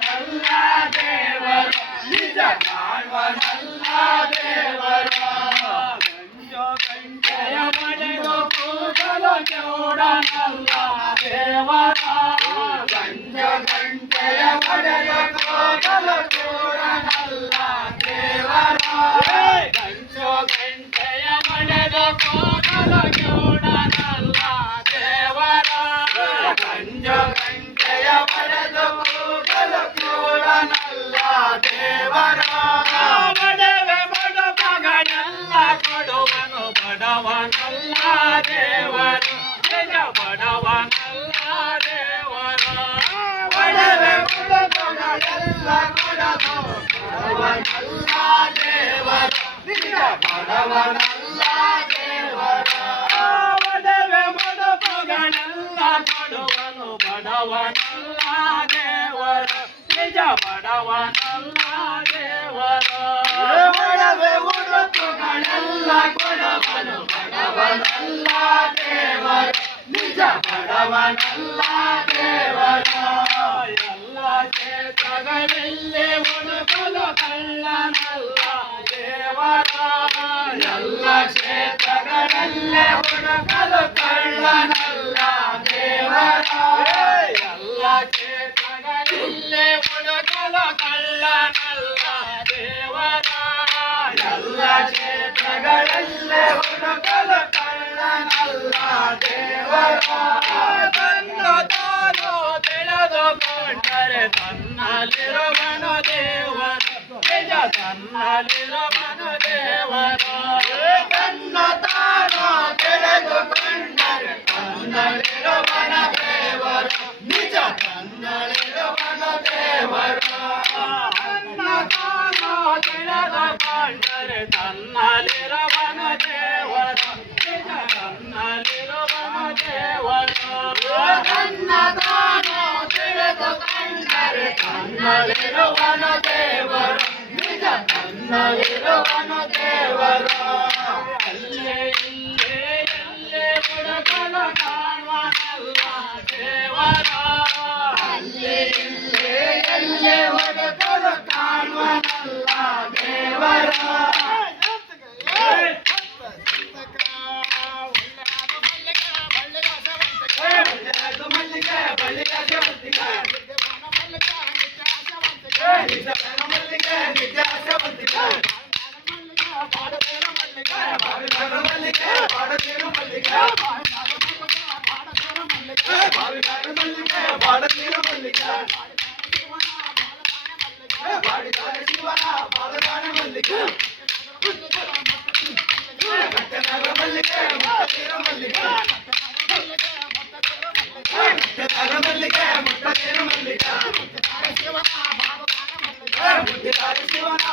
ಕಾಣುವನಲ್ಲ ದೇವರ ನಿಜ ಕಾಣುವನಲ್ಲ ದೇವರ ಗಂಜೋ ಗಂಟೆಯ ಪಡೆದು ಕೂದಲು ಚೂಡನಲ್ಲ ದೇವರ ಗಂಜೋ ಗಂಟೆಯ ಪಡೆದು ಕೂದಲು ಚೂಡನಲ್ಲ ದೇವರ ಗಂಜೋ ಗಂಟೆಯ ಪಡೆದು ಕೂದಲು ಚೂಡನಲ್ಲ ದೇವರ ಗಂಜೋ ಗಂಟೆಯ ಪಡೆದು ಕೂದಲು ಚೂಡನಲ್ಲ ದೇವರ ಬಡವೆ ಬಡಪಗಳೆಲ್ಲ ಕೊಡುವನು ಬಡವನಲ್ಲ ದೇವರು ನಿಜ ಬಡವನಲ್ಲ ದೇವರು ಬಡವೆ ಬಡಪಗಳೆಲ್ಲ ಕೊಡಲು ಬಡವನಲ್ಲ ದೇವರು ನಿಜ ಬಡವನಲ್ಲ ದೇವರು ಬಡವೆ ಬಡಪಗಳೆಲ್ಲ ಕೊಡುವನು ಬಡವನಲ್ಲ ದೇವರು ನಿಜ ಬಡವನಲ್ಲ ದೇವರು ಬಡವೆ ಉಡುಪುಗಳೆಲ್ಲ ಕೊಡವನು ಬಡವನಲ್ಲ ದೇವರು ನಿಜ ಬಡವನಲ್ಲ ದೇವರು ಎಲ್ಲ ಕ್ಷೇತ್ರಗಳಲ್ಲಿ ಉಡುಪಲು ಕಳ್ಳನಲ್ಲ ದೇವರ ಎಲ್ಲ ಕ್ಷೇತ್ರಗಳಲ್ಲಿ ಉಡುಪಲು ಕಳ್ಳನಲ್ಲ ದೇವರ ಎಲ್ಲ ಕ್ಷೇತ್ರಗಳಲ್ಲಿ ಉಡುಪಲು ಕಳ್ಳನಲ್ಲ ದೇವರ ಎಲ್ಲ ಕ್ಷೇತ್ರಗಳಲ್ಲಿ ಹುಡುಕಲು ಕಳ್ಳನಲ್ಲ ದೇವರ ತನ್ನ ತಾನು ತಿಳಿದುಕೊಂಡರೆ ತನ್ನಲ್ಲಿರುವನು ದೇವರು ನಿಜ ತನ್ನಲ್ಲಿರುವನು ದೇವರು ತನ್ನ ತಾನು ತಿಳಿದುಕೊಂಡರೆ ತನ್ನಲ್ಲಿರುವನು ದೇವರು ನಿಜ ತನ್ನಲ್ಲಿರುವನು ದೇವರು ತಿಳಿದುಕೊಂಡರೆ ತನ್ನಲ್ಲಿರುವನು ದೇವರು ನಿಜ ತನ್ನಲ್ಲಿರುವನು ದೇವರು ತನ್ನ ತಾನು ತಿಳಿದುಕೊಂಡರೆ ತನ್ನಲ್ಲಿರುವನು ದೇವರು ನಿಜ ತನ್ನಲ್ಲಿರುವನು ದೇವರು ಅಲ್ಲೇ ಇಲ್ಲೇ ಎಲ್ಲೇ ಹುಡುಕಲು ಕಾಣುವನಲ್ಲ ದೇವರ ಅಲ್ಲೇ ಇಲ್ಲೇ ಎಲ್ಲೇ ಹುಡುಕಲು ಕಾಣುವನಲ್ಲ ದೇವರ ಶಿವನ